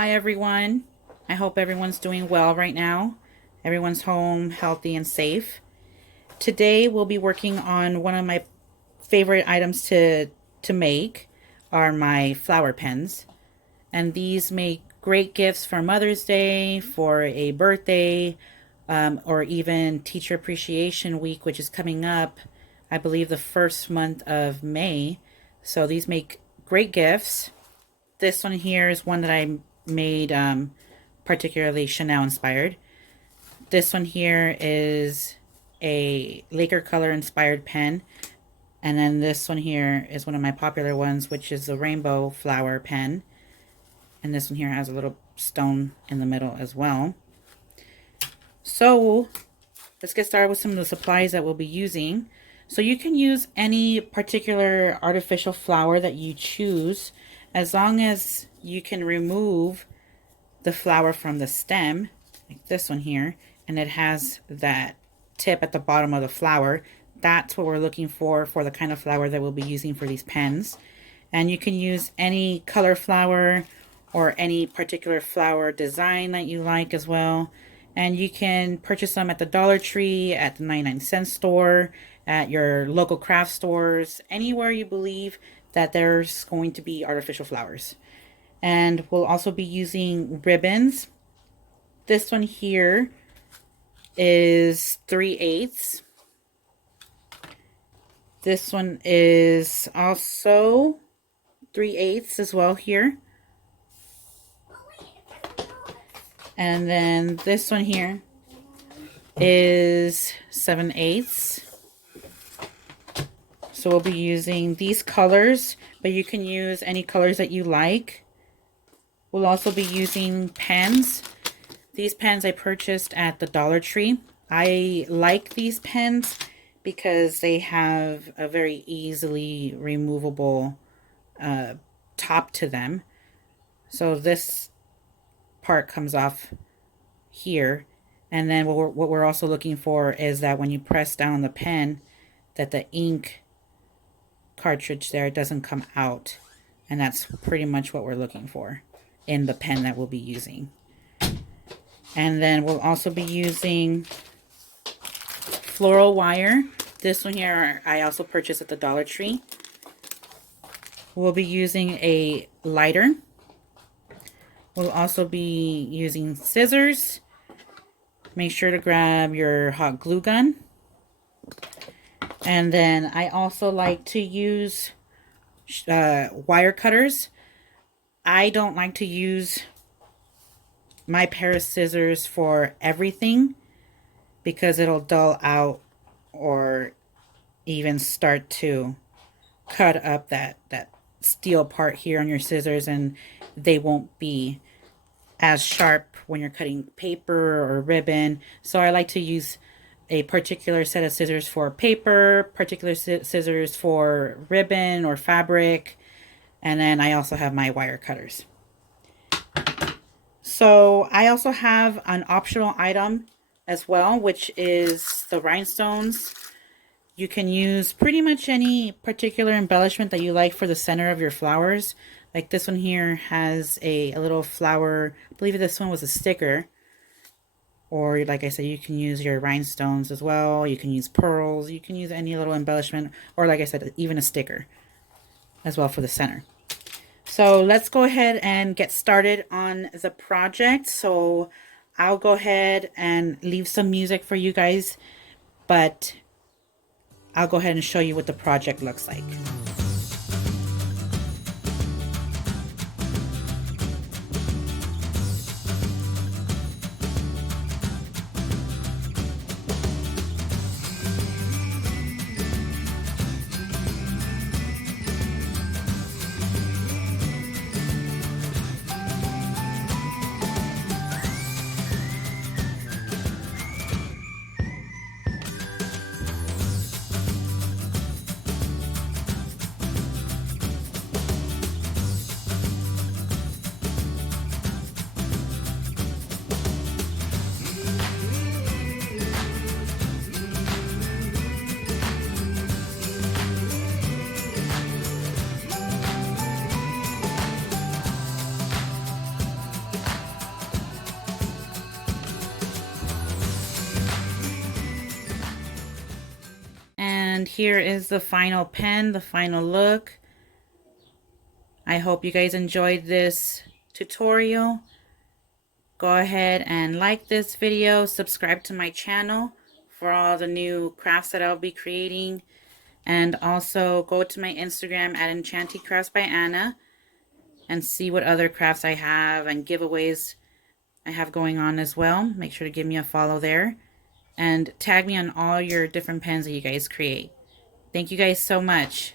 Hi everyone. I hope everyone's doing well right now. Everyone's home, healthy and safe. Today we'll be working on one of my favorite items to make are my flower pens. And these make great gifts for Mother's Day, for a birthday, or even Teacher Appreciation Week, which is coming up, I believe the first month of May. So these make great gifts. This one here is one that I made particularly Chanel inspired. This one here is a Laker color inspired pen. And then this one here is one of my popular ones, which is the rainbow flower pen. And this one here has a little stone in the middle as well. So let's get started with some of the supplies that we'll be using. So you can use any particular artificial flower that you choose, as long as you can remove the flower from the stem, like this one here, and it has that tip at the bottom of the flower. That's what we're looking for the kind of flower that we'll be using for these pens. And you can use any color flower or any particular flower design that you like as well. And you can purchase them at the Dollar Tree, at the 99-cent store, at your local craft stores, anywhere you believe that there's going to be artificial flowers. And we'll also be using ribbons. This one here is 3/8. This one is also 3/8 as well here. And then this one here is 7/8. So we'll be using these colors, but you can use any colors that you like. We'll also be using pens. These pens I purchased at the Dollar Tree. I like these pens because they have a very easily removable top to them. So this part comes off here. And then what we're also looking for is that when you press down on the pen, that the ink cartridge there doesn't come out. And that's pretty much what we're looking for in the pen that we'll be using. And then we'll also be using floral wire. This one here I also purchased at the Dollar Tree. We'll be using a lighter. We'll also be using scissors. Make sure to grab your hot glue gun. And then I also like to use wire cutters. I don't like to use my pair of scissors for everything because it'll dull out or even start to cut up that steel part here on your scissors, and they won't be as sharp when you're cutting paper or ribbon. So I like to use a particular set of scissors for paper, particular scissors for ribbon or fabric, and then I also have my wire cutters. So I also have an optional item as well, which is the rhinestones. You can use pretty much any particular embellishment that you like for the center of your flowers. Like this one here has a little flower. I believe this one was a sticker. Or like I said, you can use your rhinestones as well. You can use pearls. You can use any little embellishment. Or like I said, even a sticker as well for the center. So let's go ahead and get started on the project. So I'll go ahead and leave some music for you guys, but I'll go ahead and show you what the project looks like. here is the final pen, the final look. I hope you guys enjoyed this tutorial. Go ahead and like this video, subscribe to my channel for all the new crafts that I'll be creating, and also go to my Instagram at Enchanty Crafts by Anna and see what other crafts I have and giveaways I have going on as well. Make sure to give me a follow there and tag me on all your different pens that you guys create. Thank you guys so much.